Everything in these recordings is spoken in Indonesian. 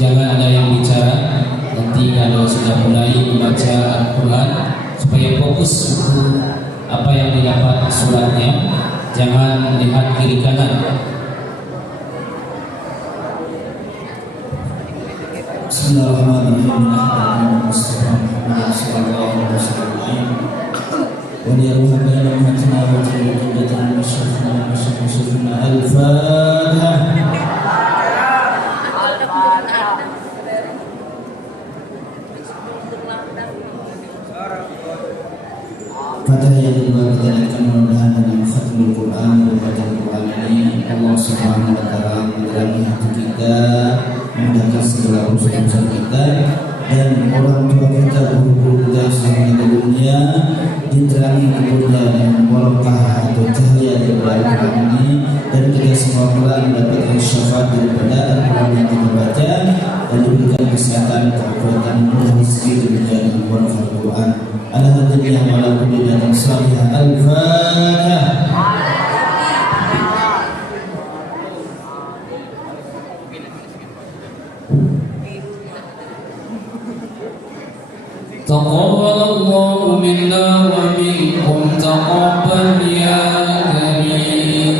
jangan ada yang bicara. Nanti kalau sudah mulai membaca Al-Quran, supaya fokus untuk apa yang didapat suratnya, jangan lihat kiri kanan. Bismillahirrahmanirrahim. Pada yang kedua kita akan mudah-mudahan dengan khatmul Quran, membaca Quran ini Allah Subhanahu wa taala menerangi hati kita, memudahkan segala urusan kita, dan orang tua kita, guru-guru kita selama di dunia diterangi nuurnya dan barokah atau cahaya dari Al-Quran ini, dan kita semua pula mendapatkan syafaat daripada Al-Quran yang kita baca, dan diberikan kesehatan, kekuatan, murah rezeki dunia dan barokah Al-Quran. Ala hadhihi wa ala kulli datin salihah. Al-Fatihah. Taqabbalallahu minna wa minkum taqabbal ya karim.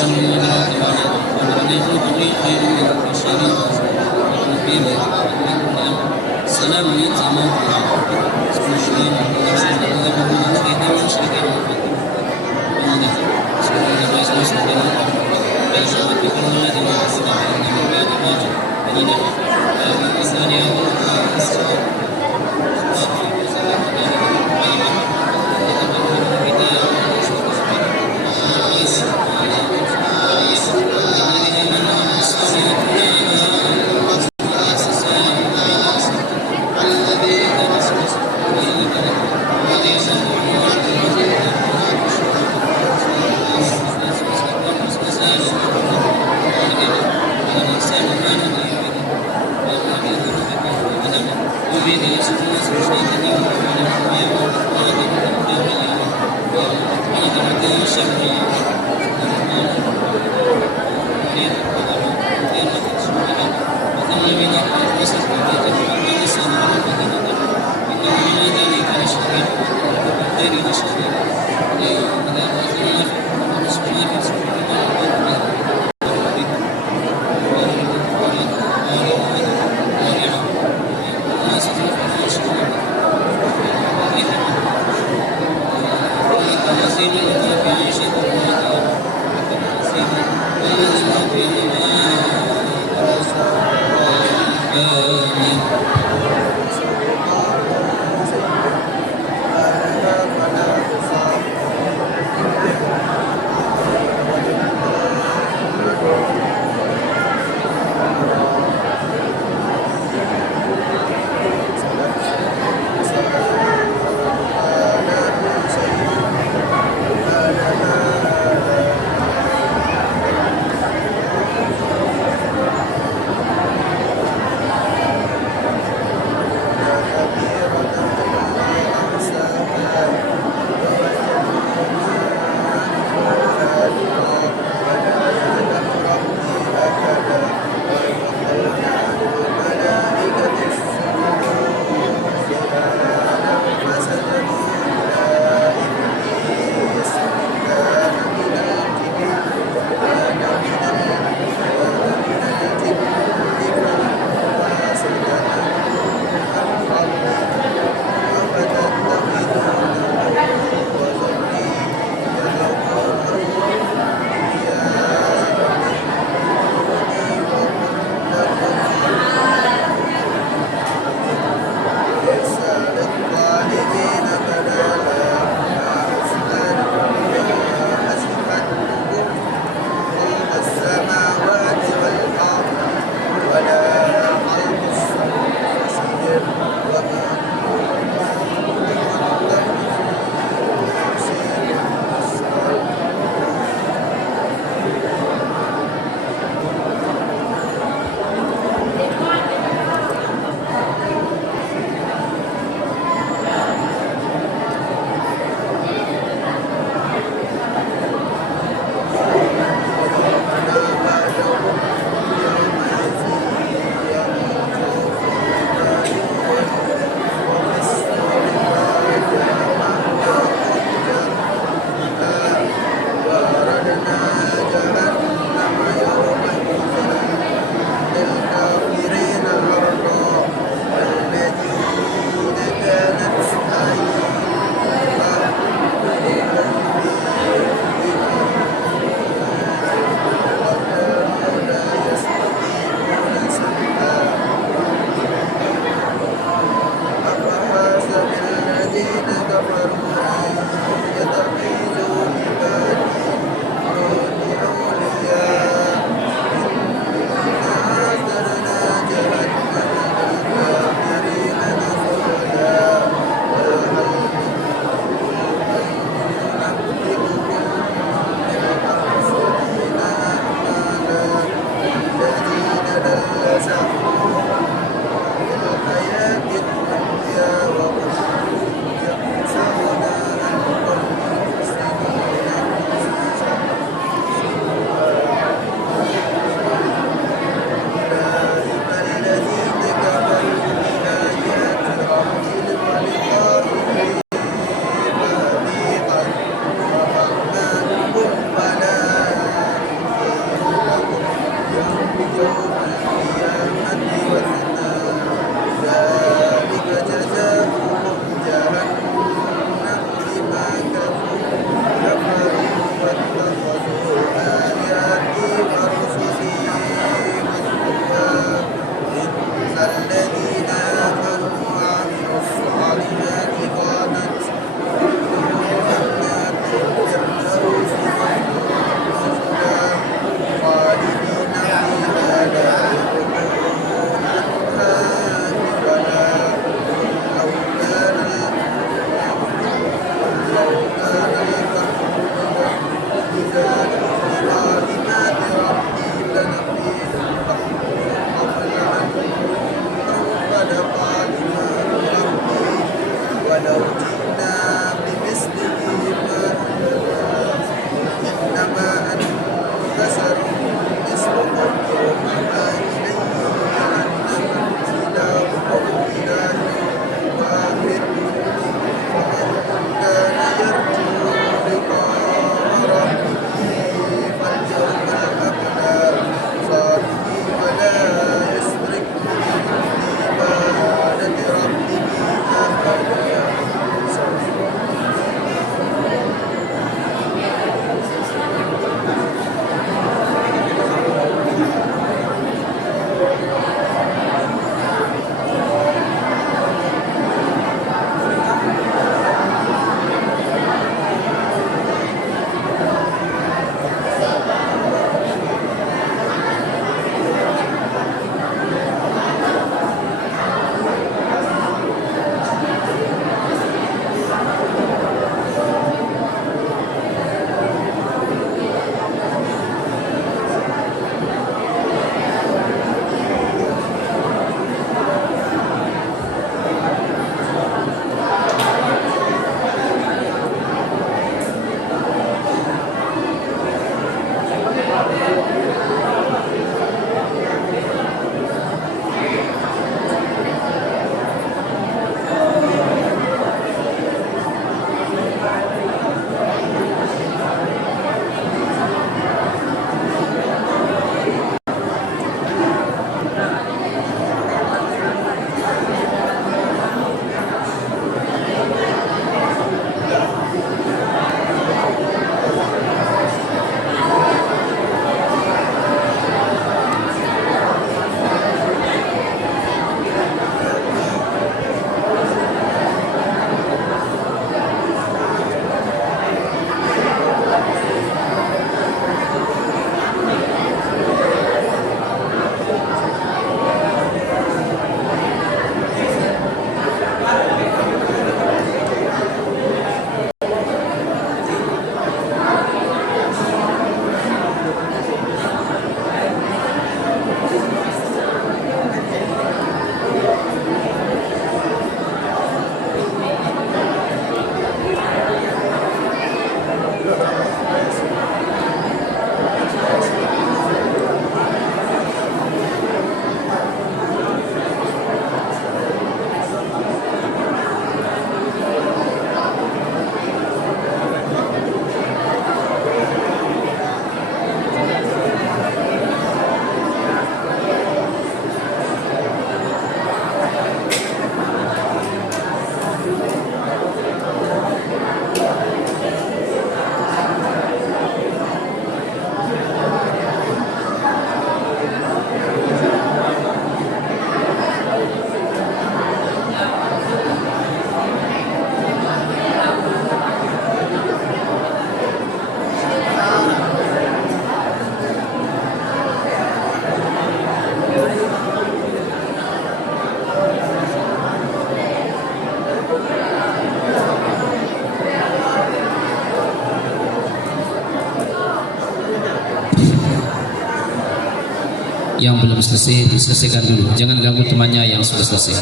السلام عليكم الذي Yang belum selesai diselesaikan dulu, jangan ganggu temannya yang sudah selesai.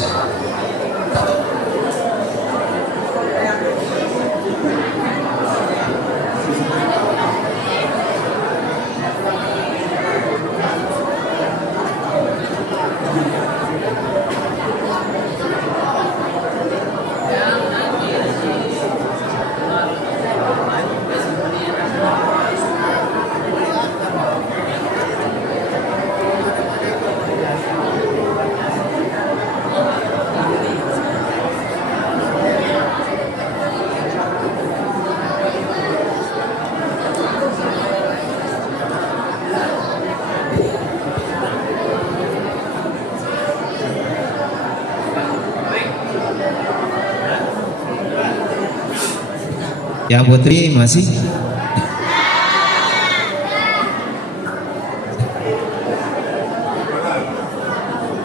Ya Putri masih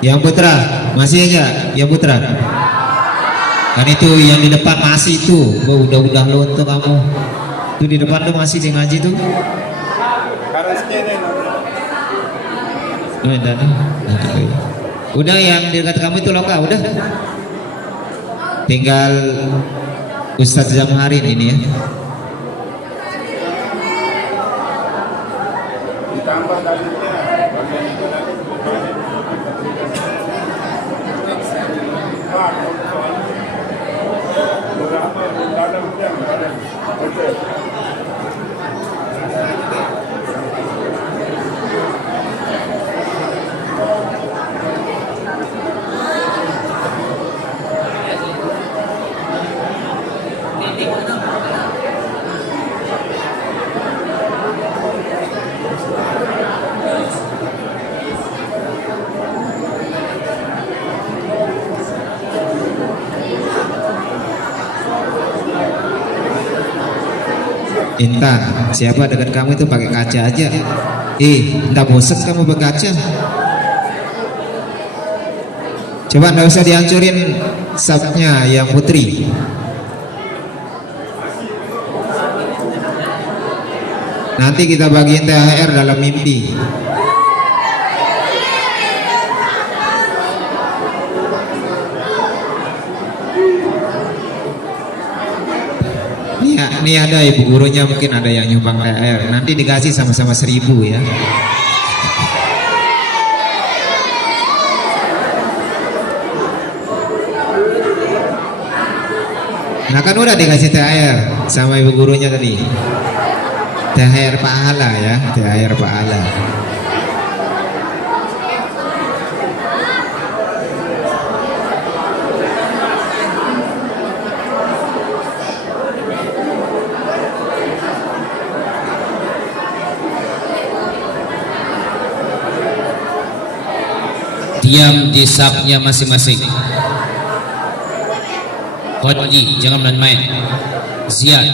Yang putra masih aja, yang putra. Kan itu yang di depan masih itu, udah lonto kamu. Itu di depan tuh masih di ngaji tuh. Udah yang di dekat kamu itu loka, udah. Tinggal Ustadz Zamharin ini ya. Ditambah tadinya bagian itu nanti Intan, siapa dekat kamu itu pakai kaca aja. Enggak bosan kamu berkaca. Coba enggak usah dihancurin sapnya yang putri. Nanti kita bagiin THR dalam mimpi. Nih ada ibu gurunya, mungkin ada yang nyumbang THR. Nanti dikasih sama-sama 1.000 ya. Nah kan udah dikasih THR sama ibu gurunya tadi. THR pahala ya, THR pahala. Diam di sapnya masing-masing. Kodji, jangan main-main. Ziad,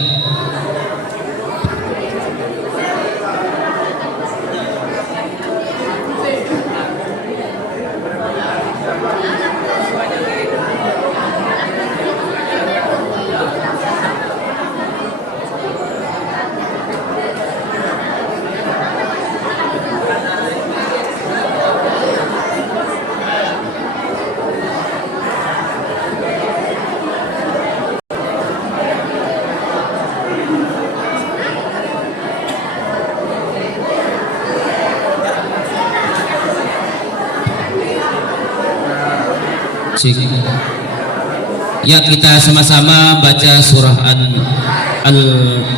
ya kita sama-sama baca surah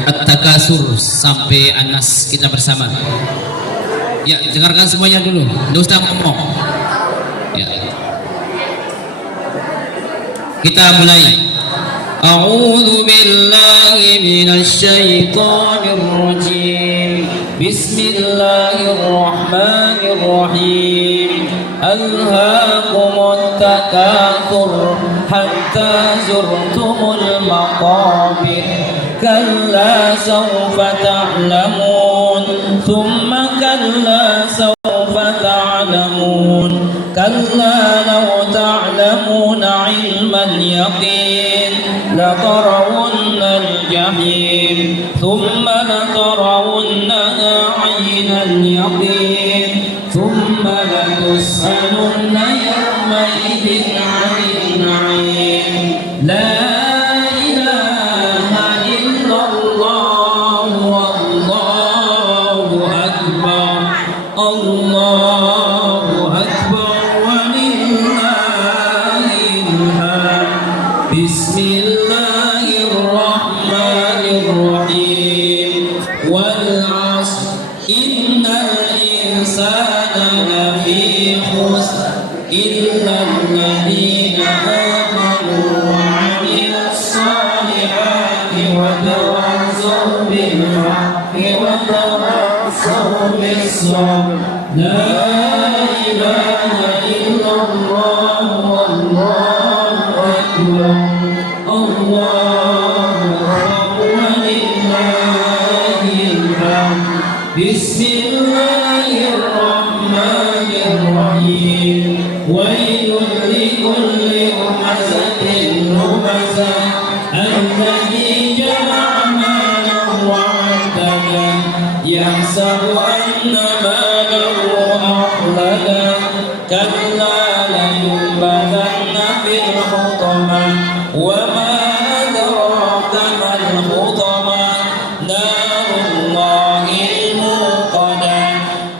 At-Takasur sampai An-Nas kita bersama. Ya, dengarkan semuanya dulu. Nggak usah ngomong. Ya. Kita mulai. A'udzu billahi minasy syaithanir rajim. Bismillahirrahmanirrahim. Alhaakumut takatsur hatta zurtumul maqabir. Kalla sawfa ta'lamun, thumma kalla sawfa ta'lamun. Kalla law ta'lamuna 'ilmal yaqin latarawunna al-jahim, thumma latarawunnaha 'aynal yaqin, thumma latus'alunna yawmaidhin 'anil na'im. La Bismillahirrahmanirrahim. ويل لكل همزة لمزة الذي جمع مالا وعددا يحسب أن ماله أخلدا كلا لينبذن في الحطمة وما أدراك ما الحطمة نار الله الموقدة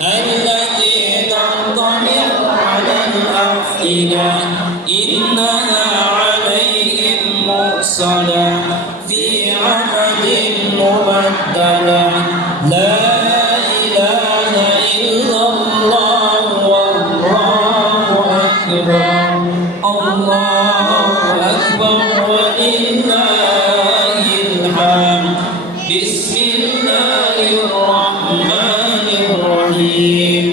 التي تطلع على الأفئدة إنها عليهم مرصدة في عمد ممددة لا إله إلا الله والله أكبر الله أكبر ولله الحمد بسم الله الرحمن الرحيم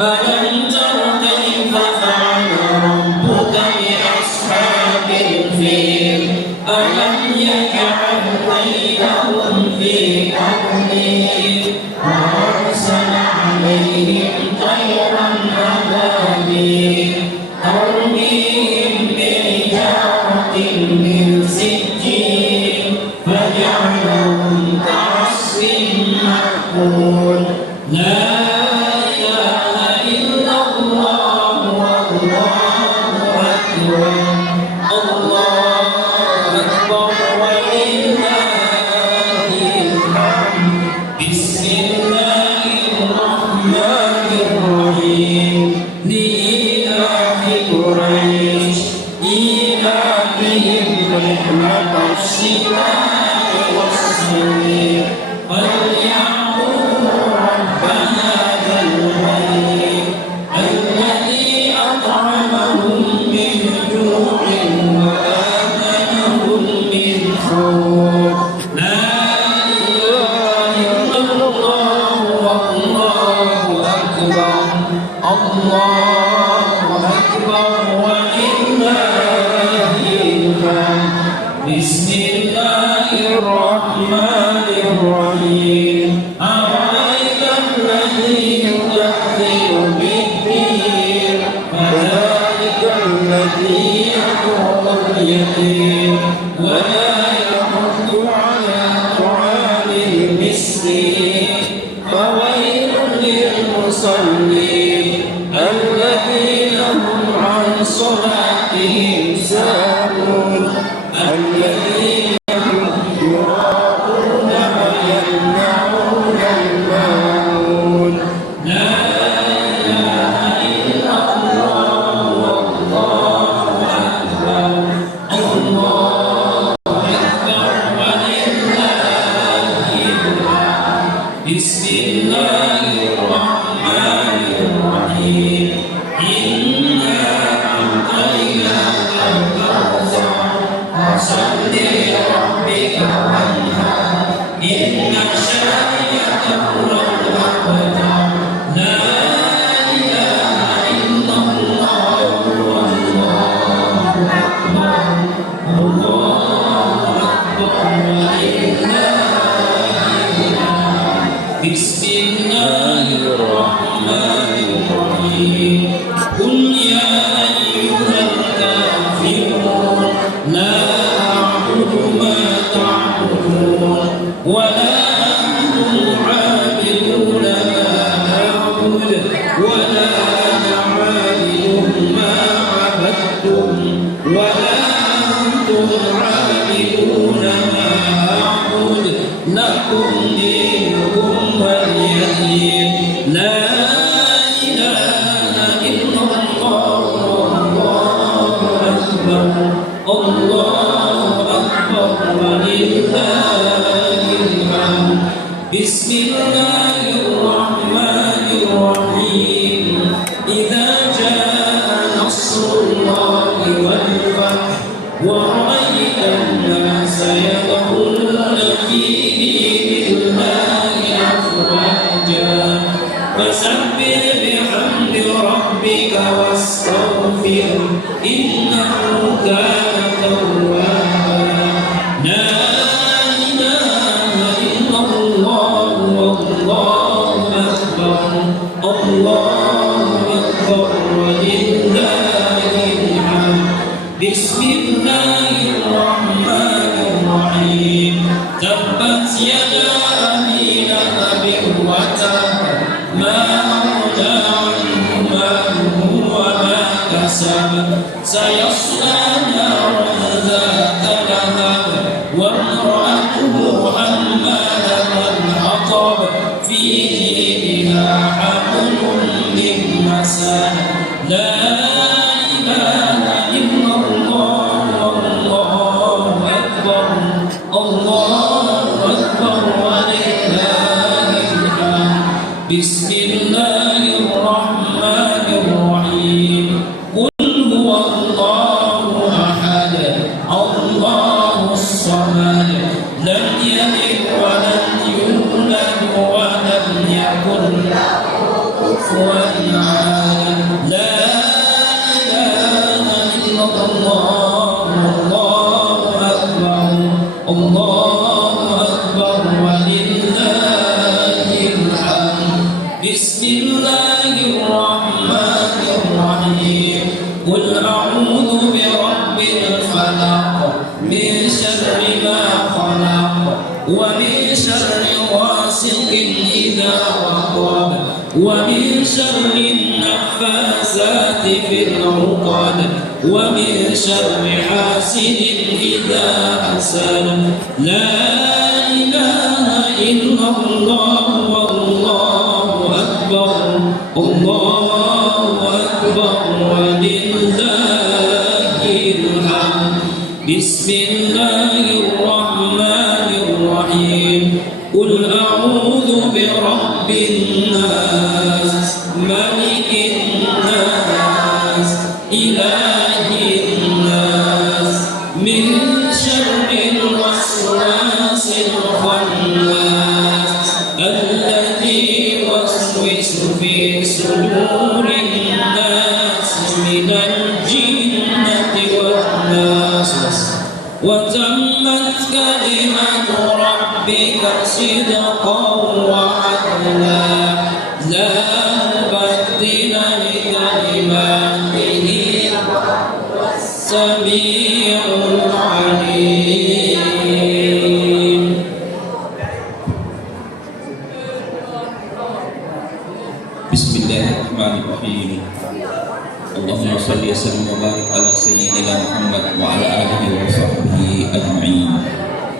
ألم تر كيف فعل ربك بأصحاب الفيل ألم يجعل كيدهم في تضليل وأرسل عليهم طيرا أبابيل ترميهم بحجارة من سجيل فجعلهم كعصف مأكول لا إله إلا الله والله أكبر الله أكبر ولله الحمد بسم الله الرحمن الرحيم لإيلاف قريش إيلافهم رحلة الشتاء والصيف فليعبدوا رب هذا البيت الذي أطعمهم من جوع وآمنهم من خوف لا إله إلا الله والله أكبر الله أكبر ولله الحمد بسم الله الرحمن الرحيم أرأيت الذي يكذب بالدين فذلك الذي يدعو اليتيم ولا يحض على طعام المسكين فويل للمصلين الذين هم عن صلاتهم ساهون الذين يراءون ويمنعون الماعون لا إله إلا الله والله أكبر الله أكبر ولله الحمد بسم الله الرحمن الرحيم إنا أعطيناك الكوثر فصل لربك وانحر إن شانئك هو الأبتر لا إله إلا الله والله أكبر الله أكبر ولله الحمد بسم الله الرحمن الرحيم قل يا أيها الكافرون لا أعبد ما تعبدون ولا أنتم عابدون ما أعبد ولا أنا عابد ما عبدتم ولا أنتم عابدون ما أعبد لكم دينكم ولي دين لا إله إلا الله والله أكبر الله أكبر ولله الحمد بسم الله الرحمن الرحيم إذا جاء نصر الله والفتح ورأيت الناس يدخلون في دين الله أفواجا فسبح بحمد ربك واستغفر إنه كان توابا لا إله إلا الله والله أكبر الله أكبر ولله وتاب ما أغنى عنه ماله وما كسب سيصلى نارا ذات لهب وامرأته حمالة الحطب في جيدها حبل من مسد لا إله إلا الله والله أكبر الله أكبر ولله الحمد بسم الله الرحمن الرحيم قل هو الله أحد الله الصمد لم يلد ولم يولد ولم يكن له كفوا أحد لا إله إلا الله الله أكبر الله أكبر ولله الحمد بسم الله الرحمن الرحيم قل أعوذ برب الفلق من شر ما خلق ومن شر غاسق إذا وقب ومن شر النفاثات في العقد ومن شر حاسد إذا حسد لا إله إلا الله والله أكبر الله أكبر ولله الحمد بسم الله الرحمن الرحيم قل أعوذ برب الناس ملك الناس إله الناس من شر الوسواس الخناس الذي يوسوس في صدور الناس من الجنة والناس وتمت كلمة ربك صدقا وعدلا لا مبدل لكلماته السميع العليم بسم الله الرحمن الرحيم اللهم صل وسلم وبارك على سيدنا محمد وعلى آله وصحبه أجمعين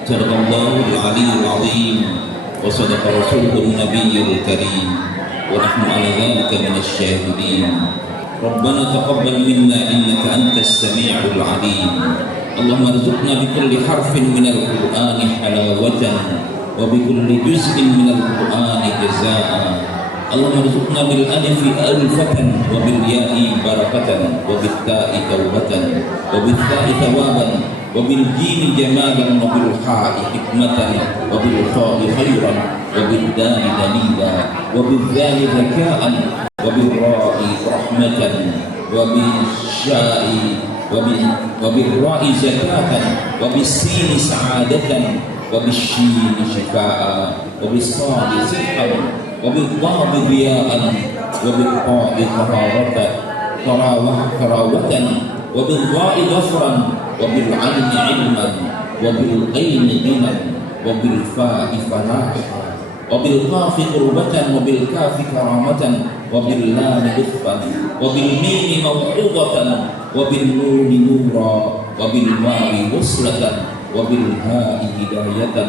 صدق الله العلي العظيم وصدق رسوله النبي الكريم ونحن على ذلك من الشاهدين ربنا تقبل منا إنك أنت السميع العليم اللهم ارزقنا بكل حرف من القرآن حلاوة وبكل جزء من القرآن جزاء اللهم ارزقنا بالألف ألفة وبالياء بركة وبالتاء توبة وبالثاء ثوابا وبالجيم جمالا وبالحاء حكمة وبالخاء خيرا وبالدال دليلا وبالذال ذكاء وبالراء رحمة وبالشاء وبالراء زكاة وبالسين سعادة وبالشين شفاء وبالصاد صدقا وبالضاد ضياء وبالطاء طراوة وبالضاء ظفرا وبالعين علما وبالغين غنى وبالفاء فلاحا وبالقاف قربة وبالكاف كرامة وباللام لطفا وبالميم موعظة وبالنون نورا وبالواو وصلة وبالهاء هداية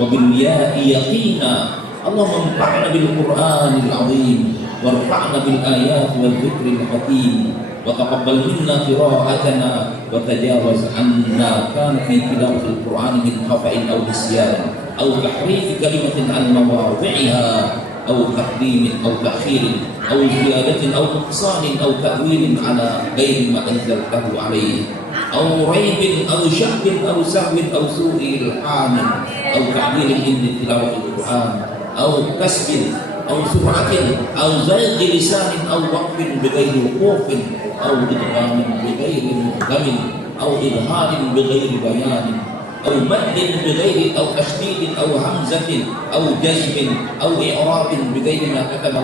وبالياء يقينا اللهم انفعنا بالقرآن العظيم وارفعنا بالآيات والذكر الحكيم وتقبل منا قراءتنا وتجاوز عنا كان في تلاوة القرآن من خطأ أو نسيان أو تحريف كلمة عن مواضعها أو تقديم أو تأخير أو زيادة أو نقصان أو تأويل على غير ما أنزلته عليه أو ريب أو شك أو سهو أو سوء إلحام أو تعديل عند تلاوة القرآن أو كسب أو سرعة أو زيغ لسان أو وقف بغير وقوف أو إدغام بغير مدغم أو إظهار بغير بيان أو مد بغير أو تشديد أو همزة أو جزم أو إعراب بغير ما كتبه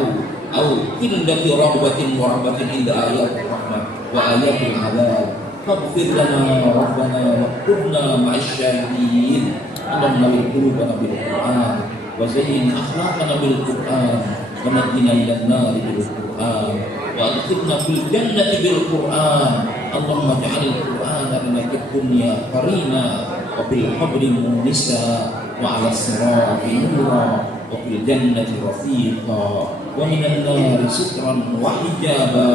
أو قلة رغبة ورغبة عند آيات الرحمة وآيات العذاب فاغفر لنا ربنا واكتبنا مع الشاهدين اللهم نور قلوبنا بالقرآن وزين أخلاقنا بالقرآن ونجنا من النار بالقرآن وأدخلنا في الجنة بالقرآن اللهم اجعل القرآن لنا في الدنيا قرينا وفي القبر مونسا وعلى الصراط نورا وفي الجنة رفيقا ومن النار سترا وحجابا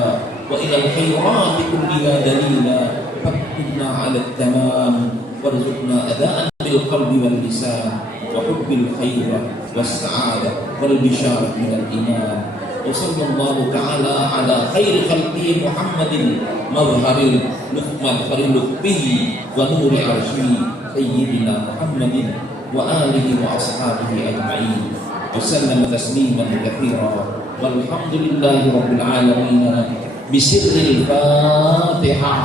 وإلى الخيرات كلها دليلا فاكتبنا على التمام وارزقنا أداء بالقلب واللسان وحب الخير والسعادة والبشارة من الإيمان وصلى الله تعالى على خير خلقه محمد مظهر لطفه ونور عرشه سيدنا محمد وآله وأصحابه أجمعين وسلم تسليما كثيرا والحمد لله رب العالمين بسر الفاتحة.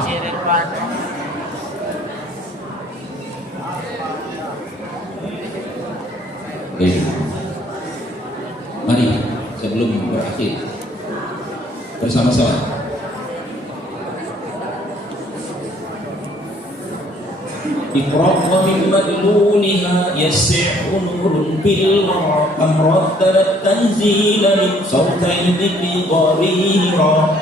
Mari sebelum berakhir bersama-sama Iqra wa min madluniha yas'u nurun bil am rattalat tanzila min sawtayn bi dharira.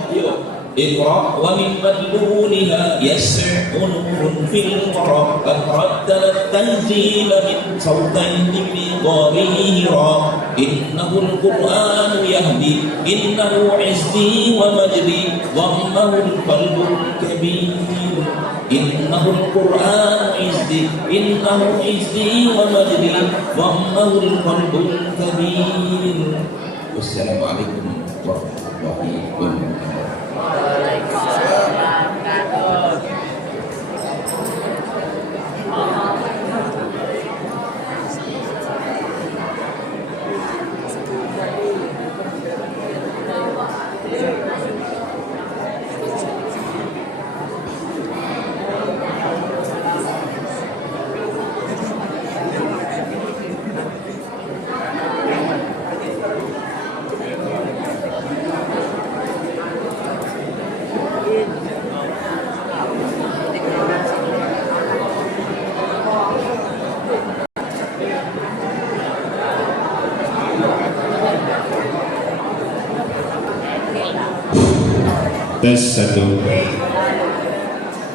Iqra wa min madluniha yas'u nurun fil am rattalat tanzila min sawtayn bi dharira. Innahu al-Qur'anu yahdi innahu 'izzi wa majdi dhammahu al-qalbul kabir. إنه القرآن عزي إنه عزي ومجدي ضمه القلب الكبير. والسلام عليكم ورحمة الله وبركاته. Tes 1.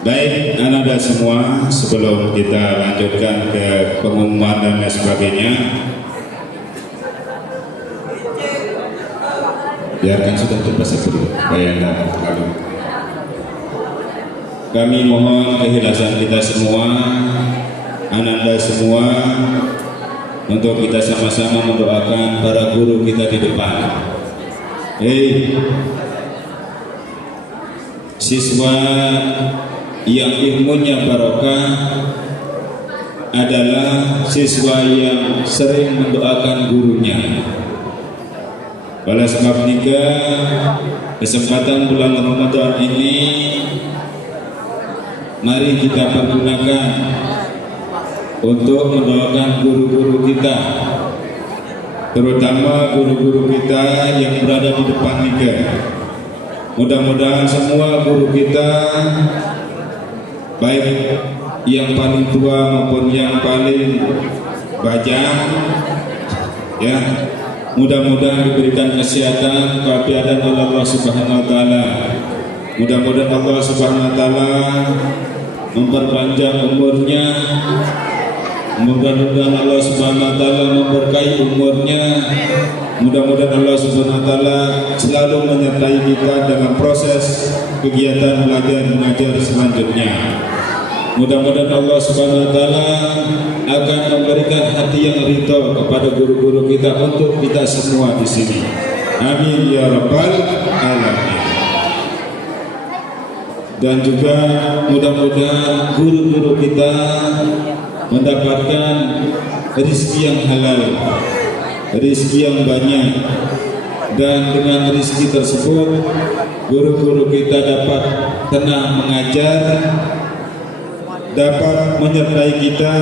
Baik, anak-anak semua, sebelum kita lanjutkan ke pengumuman dan lain sebagainya, biarkan sudah terpaksa dulu. Kami mohon keikhlasan kita semua, anak-anak semua, untuk kita sama-sama mendoakan para guru kita di depan. Siswa yang ilmunya barokah adalah siswa yang sering mendoakan gurunya. Oleh sebab itu, kesempatan bulan Ramadan ini mari kita pergunakan untuk mendoakan guru-guru kita, terutama guru-guru kita yang berada di depan kita. Mudah-mudahan semua guru kita, baik yang paling tua maupun yang paling bajang, ya, mudah-mudahan diberikan kesehatan, keapiatan oleh Allah Subhanahu wa taala. Mudah-mudahan Allah Subhanahu wa taala memperpanjang umurnya. Mudah-mudahan Allah Subhanahu wa taala memberkahi umurnya. Mudah-mudahan Allah Subhanahu wa taala selalu menyertai kita dalam proses kegiatan belajar mengajar selanjutnya. Mudah-mudahan Allah Subhanahu wa taala akan memberikan hati yang ridho kepada guru-guru kita untuk kita semua di sini. Amin ya rabbal alamin. Dan juga mudah-mudahan guru-guru kita mendapatkan rezeki yang halal, rezeki yang banyak, dan dengan rezeki tersebut guru-guru kita dapat tenang mengajar, dapat menyertai kita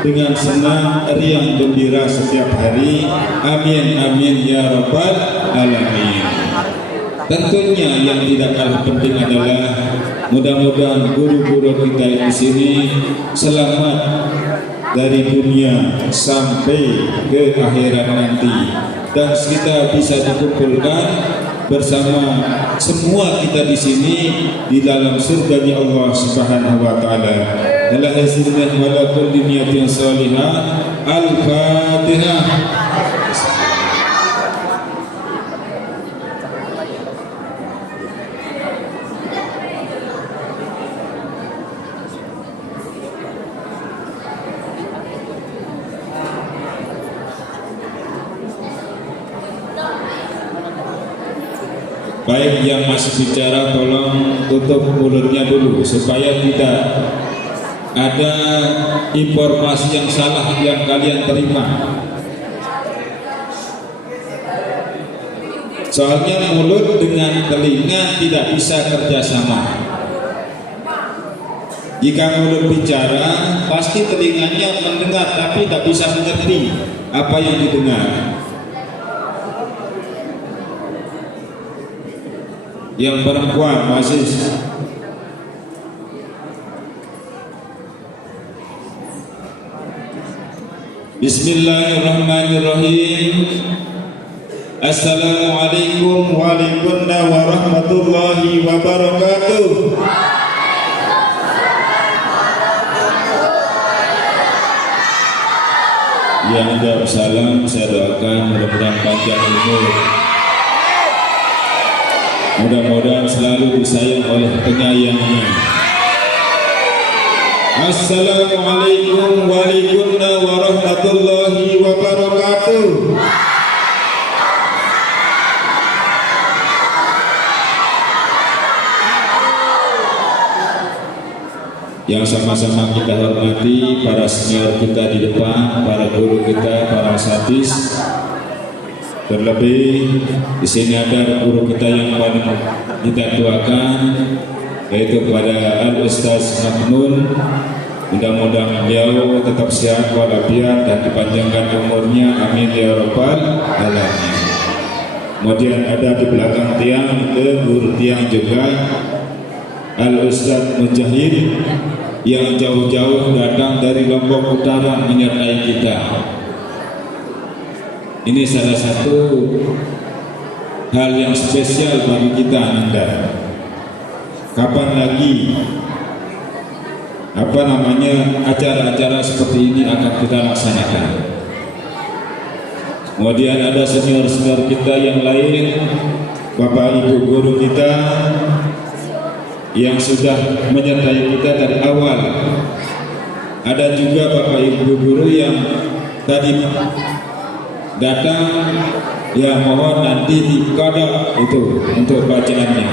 dengan senang, riang, gembira setiap hari. Amin amin ya rabbal alamin. Tentunya yang tidak kalah penting adalah mudah-mudahan guru-guru kita di sini selamat dari dunia sampai ke akhirat nanti, dan kita bisa dikumpulkan bersama semua kita di sini di dalam surga Allah Subhanahu wa taala. Ala hasilna wa la kulli niyatin salihah. Al-Fatihah. Baik, yang masih bicara tolong tutup mulutnya dulu supaya tidak ada informasi yang salah yang kalian terima. Soalnya mulut dengan telinga tidak bisa kerjasama. Jika mulut bicara, pasti telinganya mendengar tapi tidak bisa mengerti apa yang didengar. Yang perempuan masih Bismillahirrahmanirrahim. Assalamualaikum warahmatullahi wabarakatuh. Yang jawab salam saya doakan mudah-mudahan panjang umur, mudah-mudahan selalu disayang oleh penyayangnya. Assalamualaikum warahmatullahi wabarakatuh. Yang sama-sama kita hormati para senior kita di depan, para guru kita, para satis. Terlebih di sini ada guru kita yang paling kita tuakan, yaitu kepada Al-Ustaz Maknun. Mudah-mudahan beliau tetap sehat walafiat dan dipanjangkan umurnya, amin ya rabbal alamin. Kemudian ada di belakang tiang itu guru tiang juga Al-Ustaz Mujahid yang jauh-jauh datang dari Lombok Utara menyertai kita. Ini salah satu hal yang spesial bagi kita, Anda. Kapan lagi acara-acara seperti ini akan kita laksanakan? Kemudian ada senior-senior kita yang lain, Bapak Ibu guru kita yang sudah menyertai kita dari awal. Ada juga Bapak Ibu guru yang tadi datang, ya mohon nanti dikodok itu untuk bacaannya.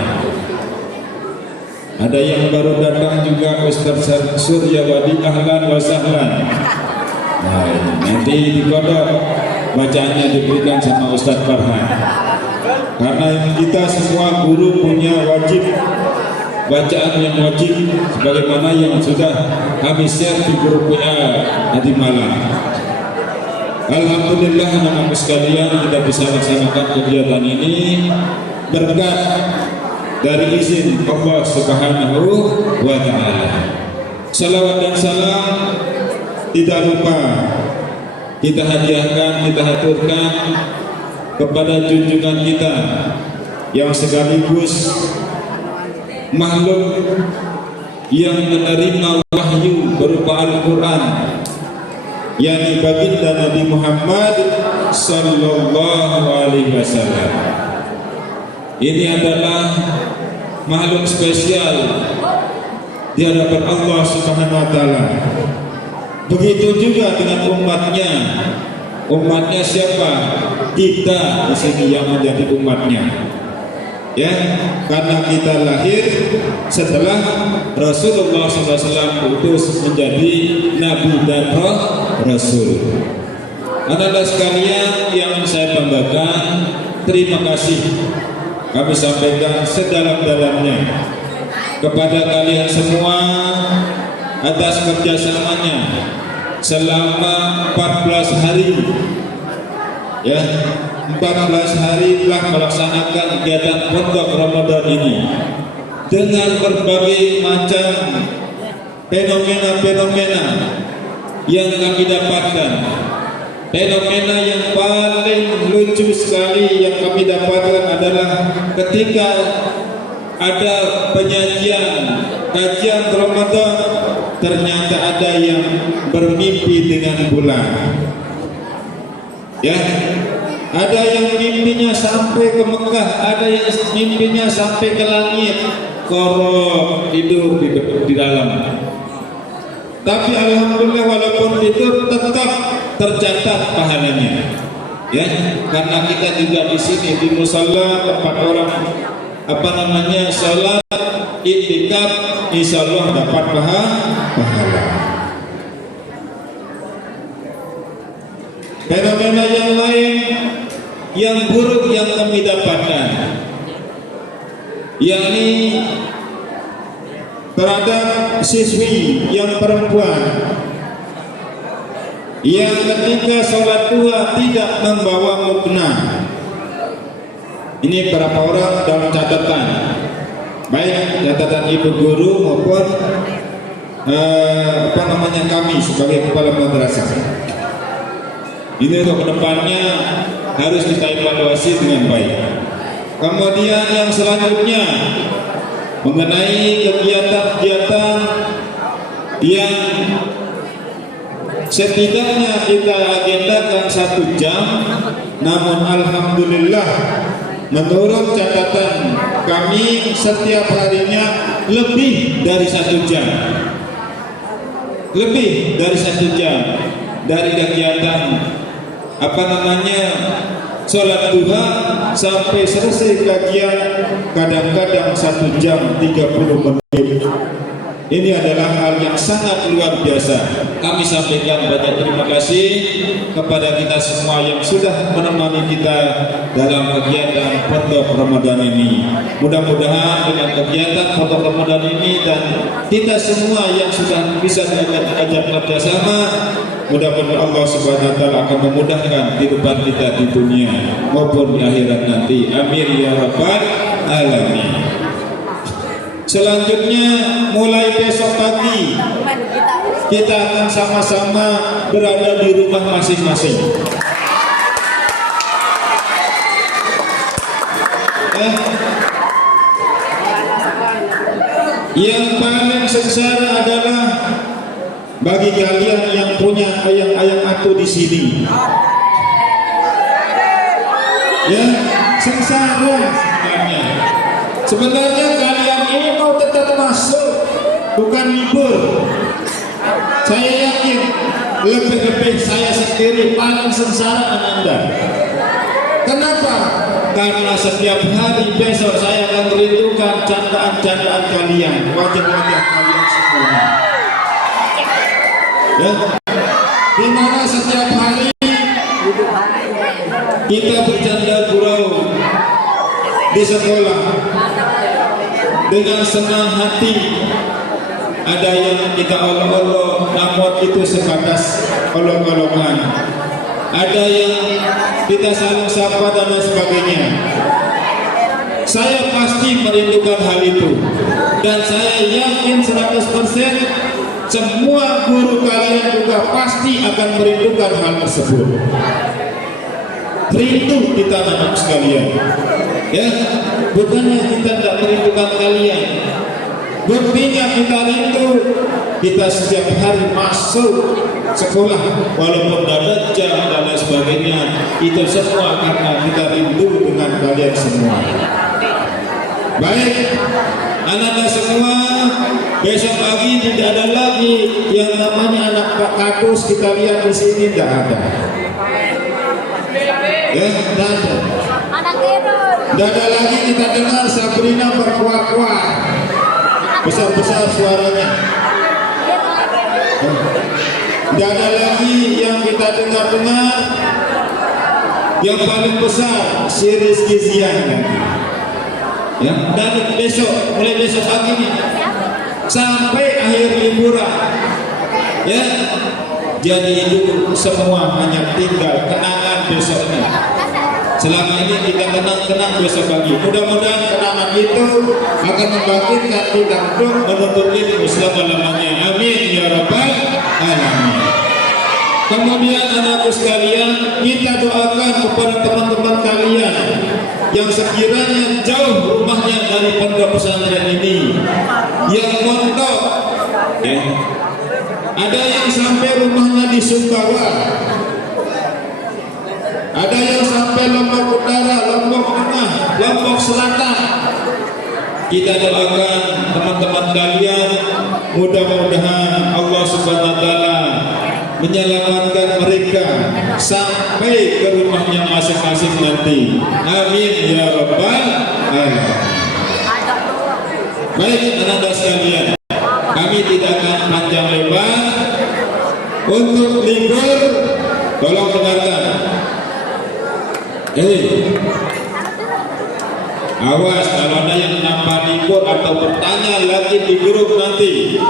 Ada yang baru datang juga Ustaz Suryawadi, ahlan wa sahlan. Nah, nanti dikodok bacaannya diberikan sama Ustaz Farhan. Karena kita semua guru punya wajib bacaan yang wajib sebagaimana yang sudah kami share di grup WA tadi malam. Alhamdulillah anak-anak sekalian, kita bisa laksanakan kegiatan ini berkat dari izin Allah Subhanahu wa taala. Salawat dan salam tidak lupa kita hadiahkan, kita haturkan kepada junjungan kita yang sekaligus makhluk yang menerima wahyu berupa Al-Quran, yakni baginda Nabi Muhammad sallallahu alaihi wasallam. Ini adalah makhluk spesial di hadapan Allah Subhanahu wa taala. Begitu juga dengan umatnya. Umatnya siapa? Kita di sini yang menjadi umatnya. Ya, karena kita lahir setelah Rasulullah SAW diutus menjadi Nabi dan Rasul. Anak-anak sekalian yang saya banggakan, terima kasih kami sampaikan sedalam-dalamnya kepada kalian semua atas kerjasamanya selama 14 hari. Ya, 14 hari telah melaksanakan kegiatan pondok Ramadan ini dengan berbagai macam fenomena-fenomena yang kami dapatkan, fenomena yang paling lucu sekali yang kami dapatkan adalah ketika ada penyajian kajian Ramadan, ternyata ada yang bermimpi dengan bulan. Ya, ada yang mimpinya sampai ke Mekah, ada yang mimpinya sampai ke langit, koro tidur di dalam. Tapi alhamdulillah walaupun tidur tetap tercatat pahalanya. Ya, karena kita juga di sini di musala tempat orang salat iktikaf, insyaallah dapat pahala. Fenomena yang lain yang buruk yang kami dapatkan, yakni terhadap siswi yang perempuan yang ketika sholat duha tidak membawa mukna. Ini berapa orang dalam catatan, baik catatan ibu guru maupun kami sebagai kepala madrasah. Ini untuk kedepannya harus kita evaluasi dengan baik. Kemudian yang selanjutnya mengenai kegiatan-kegiatan yang setidaknya kita agendakan 1 jam, namun alhamdulillah menurut catatan kami setiap harinya lebih dari 1 jam, lebih dari 1 jam dari kegiatan sholat duha sampai selesai kajian, kadang-kadang 1 jam 30 menit. Ini adalah hal yang sangat luar biasa. Kami sampaikan banyak terima kasih kepada kita semua yang sudah menemani kita dalam kegiatan Pondok Ramadan ini. Mudah-mudahan dengan kegiatan Pondok Ramadan ini dan kita semua yang sudah bisa diajak kerjasama, mudah-mudahan Allah Subhanahu wa taala akan memudahkan kehidupan kita di dunia maupun di akhirat nanti. Amin ya rabbal alamin. Selanjutnya mulai besok pagi kita akan sama-sama berada di rumah masing-masing. Yang paling sengsara adalah bagi kalian yang punya ayang-ayang atu di sini. Ya, sengsara sebenarnya. Sebenarnya kalian ini mau tetap masuk, bukan libur. Saya yakin lebih-lebih saya sendiri paling sengsara dengan Anda. Kenapa? Karena setiap hari besok saya akan merindukan candaan-candaan kalian, wajah-wajah kalian semua. Ya, di mana setiap hari kita bercanda gurau di sekolah dengan senang hati. Ada yang kita olok-olok, namun itu sebatas olok-olokan. Ada yang kita saling sapa dan lain sebagainya. Saya pasti merindukan hal itu, dan saya yakin 100% semua guru kalian juga pasti akan merindukan hal tersebut. Rindu kita anak sekalian, ya, bukannya kita tidak merindukan kalian. Buktinya kita rindu, kita setiap hari masuk sekolah walaupun ada jam dan lain sebagainya, itu semua karena kita rindu dengan kalian semua. Baik, anak-anak semua, besok pagi tidak ada lagi yang namanya anak kakus. Kita lihat di sini tidak ada. Ya, tidak ada. Tidak ada lagi kita dengar Sabrina berkuah-kuah besar-besar suaranya. Tidak ada lagi yang kita dengar-dengar yang paling besar si Rizky Zian. Ya, dan besok, mulai besok pagi ini sampai akhir liburan, ya, jadi itu semua hanya tinggal kenangan besoknya. Selama ini kita kenang-kenang besok pagi. Mudah-mudahan kenangan itu akan membangkitkan kita untuk menuntut ilmu selama-lamanya. Amin ya rabbal alamin. Kemudian anakku sekalian, kita doakan kepada teman-teman kalian yang sekiranya jauh rumahnya dari pondok pesantren ini, yang mondok, ada yang sampai rumahnya di Sumbawa, ada yang sampai Lombok Utara, Lombok Tengah, Lombok Selatan. Kita doakan teman-teman kalian, mudah-mudahan Allah Subhanahu wa taala menyelamatkan mereka sampai ke rumahnya masing-masing nanti. Amin ya rabbal alamin. Baik anak-anak sekalian, kami tidak akan panjang lebar. Untuk libur, tolong dengarkan. Awas kalau ada yang nampak libur atau bertanya lagi di grup nanti,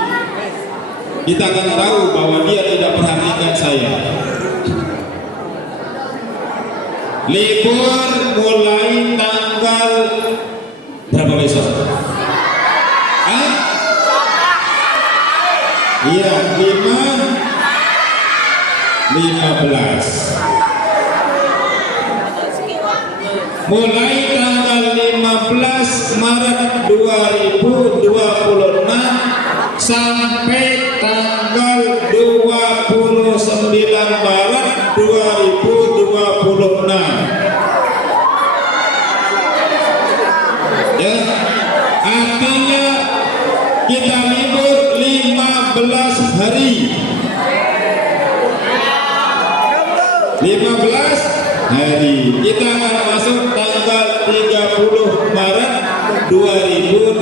kita akan tahu bahwa dia tidak perhatikan saya. Libur mulai tanggal berapa besok? Iya, 15. Mulai tanggal 15 Maret 2026 sampai tanggal 29 Maret 2026. Ya, artinya kita libur 15 hari. 15 hari. Kita akan masuk tanggal 30 Maret 2026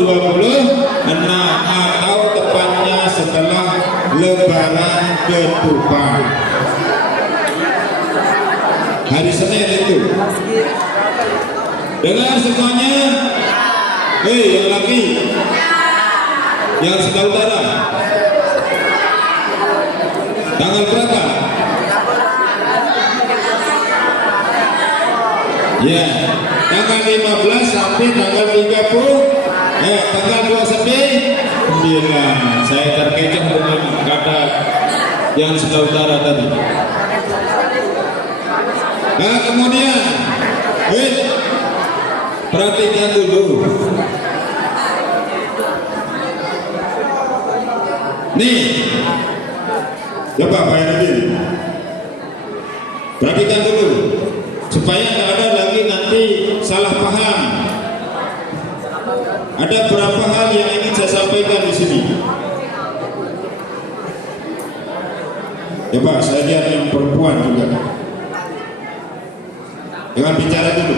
atau tepatnya setelah Lebaran Ketupat. Hari Senin itu. Dengar semuanya. Yang laki, yang saudara, tanggal berapa? Ya, tanggal 15 sampai tanggal 30. Tanggal 29. Saya terkecoh dengan kata yang saudara tadi. Nah, kemudian, perhatikan dulu. Nih, coba bayar diri. Perhatikan dulu, supaya tidak ada lagi nanti salah paham. Ada beberapa hal yang ingin saya sampaikan di sini. Coba saya lihat yang perempuan juga. Jangan bicara dulu.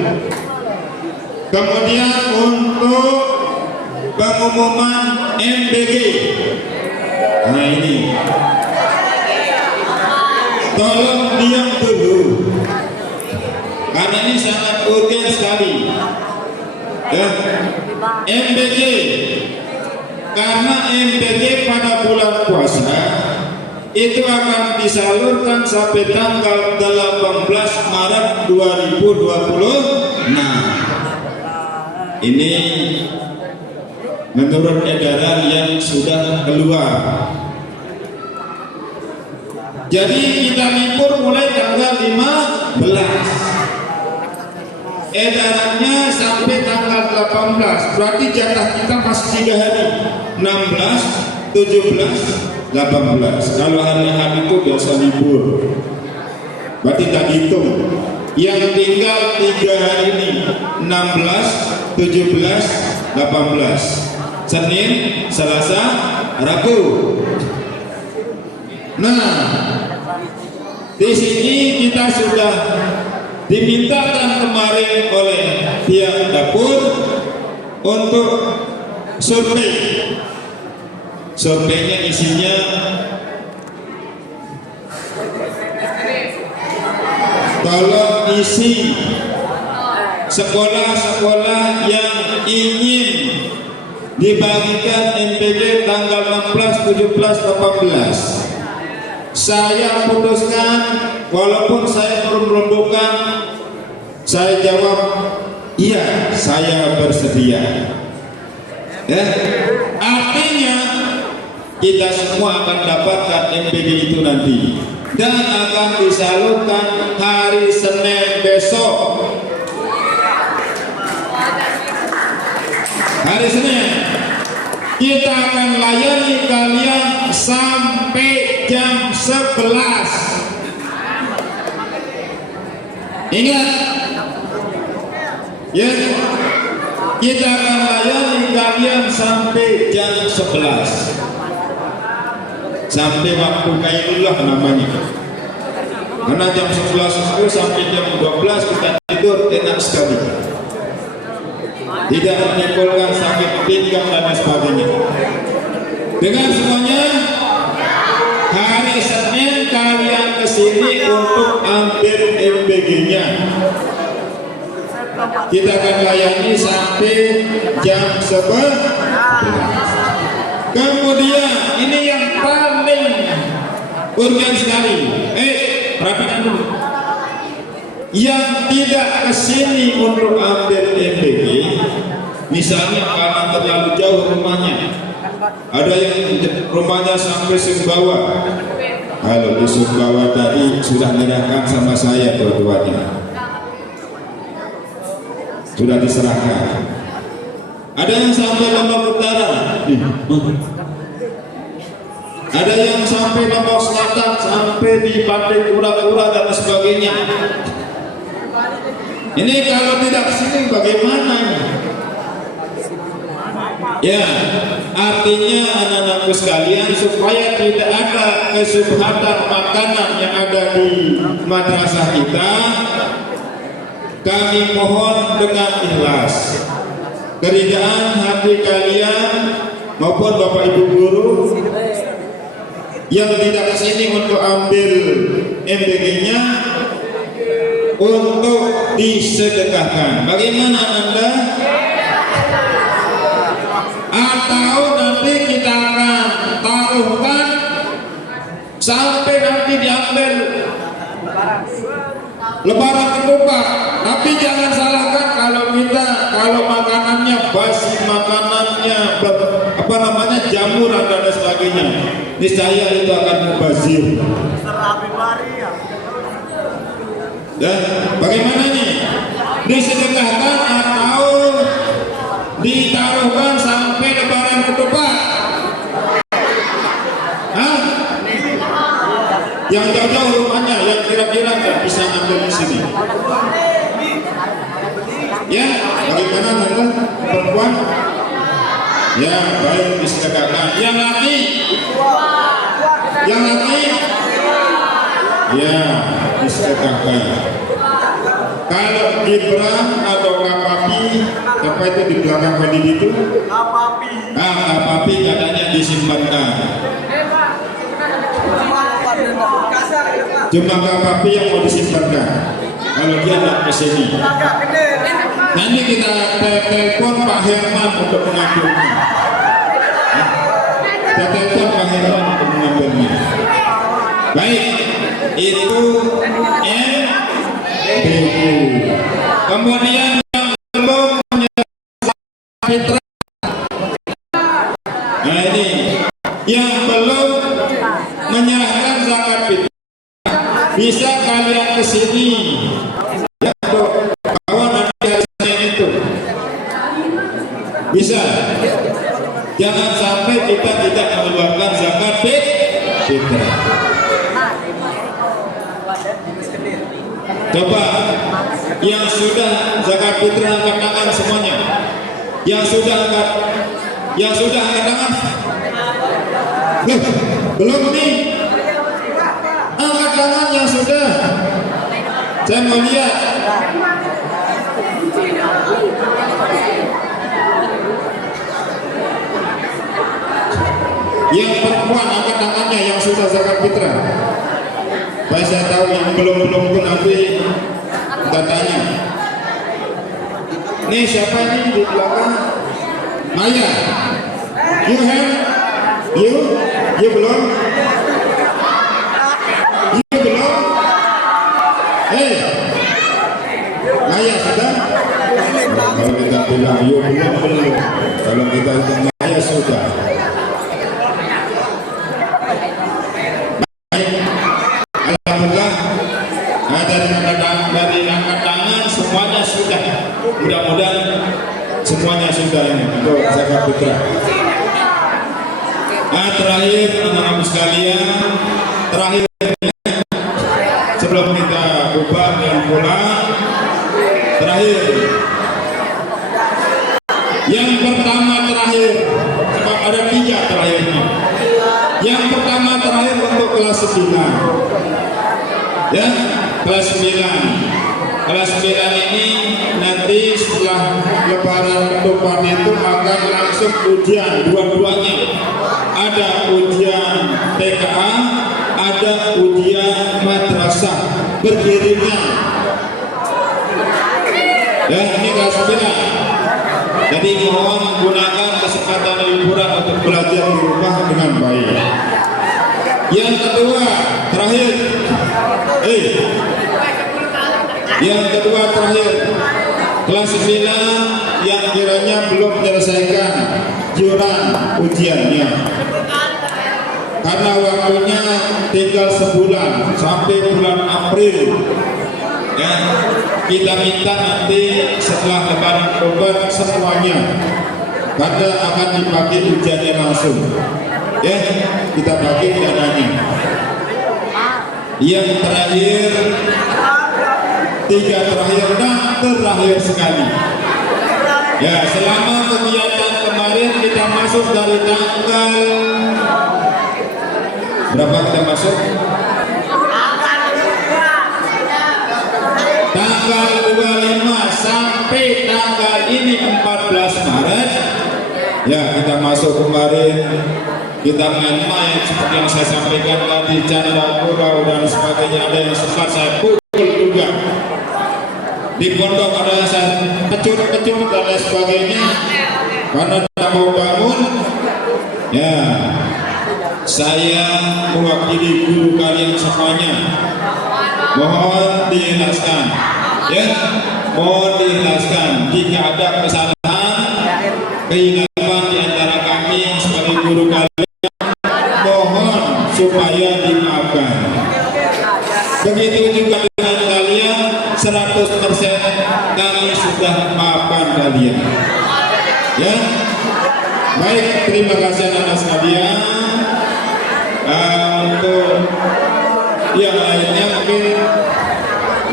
Kemudian untuk pengumuman MBG. Nah ini, tolong diam dulu, karena ini sangat urgen sekali. Ya, MBG, karena MBG pada bulan puasa itu akan disalurkan sampai tanggal 18 Maret 2020. Nah, ini menurut edaran yang sudah keluar. Jadi kita libur mulai tanggal 15. Edarannya sampai tanggal 18. Berarti jatah kita masih 3 hari. 16, 17, 18. Kalau hari-hari itu biasa libur. Berarti tak hitung. Yang tinggal 3 hari ini, 16, 17, 18. Senin, Selasa, Rabu. Nah, di sini kita sudah dimintakan kemarin oleh pihak dapur untuk survei. Surveinya isinya tolong isi sekolah-sekolah yang ingin dibagikan MPG tanggal 16, 17, 18. Saya putuskan, walaupun saya belum merembukan, saya jawab iya, saya bersedia. Ya, artinya kita semua akan dapatkan MPG itu nanti. dan akan disalurkan hari Senin besok. Hari Senin kita akan layani kalian sampai jam 11. Ingat ya, kita akan layani kalian sampai jam 11, sampai waktu kailullah namanya. Karena jam 11 itu sampai jam 12 kita tidur enak sekali, tidak menimbulkan sakit pinggang dan sebagainya. Dengan semuanya, hari Senin kalian kesini untuk ambil MBG-nya. Kita akan layani sampai jam 11. Kemudian ini yang paling urgen sekali. Perhatikan dulu. Yang tidak kesini untuk ambil MBG, misalnya karena terlalu jauh rumahnya, ada yang rumahnya sampai Sumbawa. Kalau di Sumbawa tadi sudah menyerahkan sama saya dua-duanya, sudah diserahkan. Ada yang sampai Lombok Utara, ada yang sampai Lombok Selatan, sampai di Pantai Kura-Kura dan sebagainya. Ini kalau tidak kesini bagaimana? Ya, artinya anak-anakku sekalian, supaya tidak ada kesubhatan makanan yang ada di madrasah kita, kami mohon dengan ikhlas keridaan hati kalian maupun Bapak Ibu guru yang tidak kesini untuk ambil MBG-nya, untuk disedekahkan. Bagaimana Anda? Atau nanti kita akan taruhkan sampai nanti diambil lebaran ketupat. Tapi jangan salahkan kalau makanannya basi, makanannya jamuran dan sebagainya, niscaya itu akan mubazir. Dan bagaimana nih? Disedekahkan atau ditaruhkan sampai lebaran ketupat? Hah? Yang jauh-jauh rumahnya, yang kira-kira nggak bisa ambil di sini. Ya, bagaimana teman perempuan? Ya, baik, disedekahkan. Yang laki? Ya, disedekahkan. Kalau Gibran atau Kapapi, apa itu di belakang Madid itu? Kapapi katanya disimpankan. Cuma Kapapi yang mau disimpankan. Kalau dia tidak kesini, nanti kita telepon Pak Herman untuk mengambilnya. Kita telepon Pak Herman untuk mengambilnya. Baik, itu MBG. Kemudian yang belum menyerahkan fitrah. Nah ini yang belum menyerahkan zakat fitrah, bisa kalian kesini. Bisa. Jangan sampai kita tidak mengeluarkan zakat fitrah. Coba yang sudah zakat fitrah angkat tangan semuanya. Yang sudah angkat tangan. Belum nih. Angkat tangan yang sudah. Saya mau lihat. Yang perempuan angkat tangannya yang sudah zakat fitrah. Baik, saya tahu yang belum pun nanti kita tanya. Nih siapa ini di belakang? Maya. You have? You belum? You belum? Maya sudah? Kalau kita bilang you belum. Kalau kita bilang Maya sudah. Alhamdulillah, dari angkat tangan semuanya sudah. Mudah-mudahan semuanya sudah ini untuk zakat fitrah. Terakhir anak-anak sekalian, terakhir sebelum kita bubar dan pulang, terakhir yang pertama terakhir, sebab ada 3 terakhirnya. Yang pertama terakhir untuk kelas 9, ya, kelas 9. Kelas 9 ini nanti setelah lebaran ketupat itu akan langsung ujian dua-duanya. Ada ujian TKA, ada ujian madrasah beriringan. Ya, ini kelas 9. Jadi mohon gunakan kesempatan liburan untuk belajar di rumah dengan baik. Yang kedua, terakhir. Yang kedua terakhir, kelas 9 yang kiranya belum menyelesaikan iuran ujiannya. Karena waktunya tinggal sebulan sampai bulan April. Ya, kita minta nanti setelah lebaran Oktober semuanya, karena akan dipakai ujiannya langsung. Ya, kita pakai dananya. Yang terakhir, 3 terakhir dan terakhir sekali. Ya, selama kegiatan kemarin kita masuk dari tanggal berapa kita masuk? Tanggal 25 sampai tanggal ini 14 Maret. Ya, kita masuk kemarin, kita main-main seperti yang saya sampaikan tadi, canda gurau dan sebagainya. Ada yang sempat saya pukul juga di pondok, ada yang saya kecut-kecut dan lain sebagainya karena tidak mau bangun. Ya, saya mewakili guru kalian semuanya, mohon diikhlaskan, ya, mohon diikhlaskan jika ada kesalahan, kehilapan di antara kami sebagai guru kalian, mohon supaya dimaafkan. Begitu juga dengan kalian, 100% kami sudah maafkan kalian. Ya, baik, terima kasih anak sekalian. Untuk yang lainnya mungkin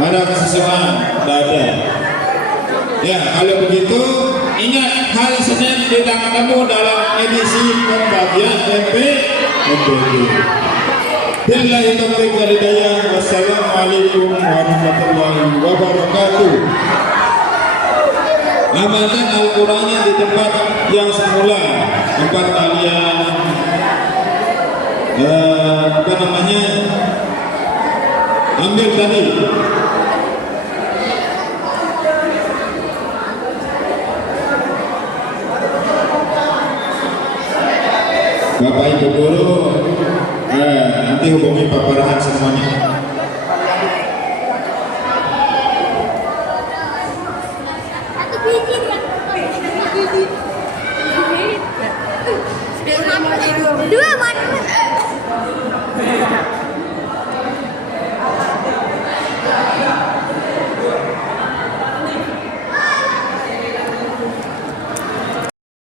ada kesesuaian, tidak ada. Ya, kalau begitu ingat hari Senin kita ketemu dalam edisi pembagian MPD. Billahi taufiq wal hidayah. Wassalamualaikum warahmatullahi wabarakatuh. Amalkan Al-Qur'annya di tempat yang semula, tempat kalian ambil tadi. Bapak Ibu guru, nanti hubungi Pak Farhan semuanya. Dua,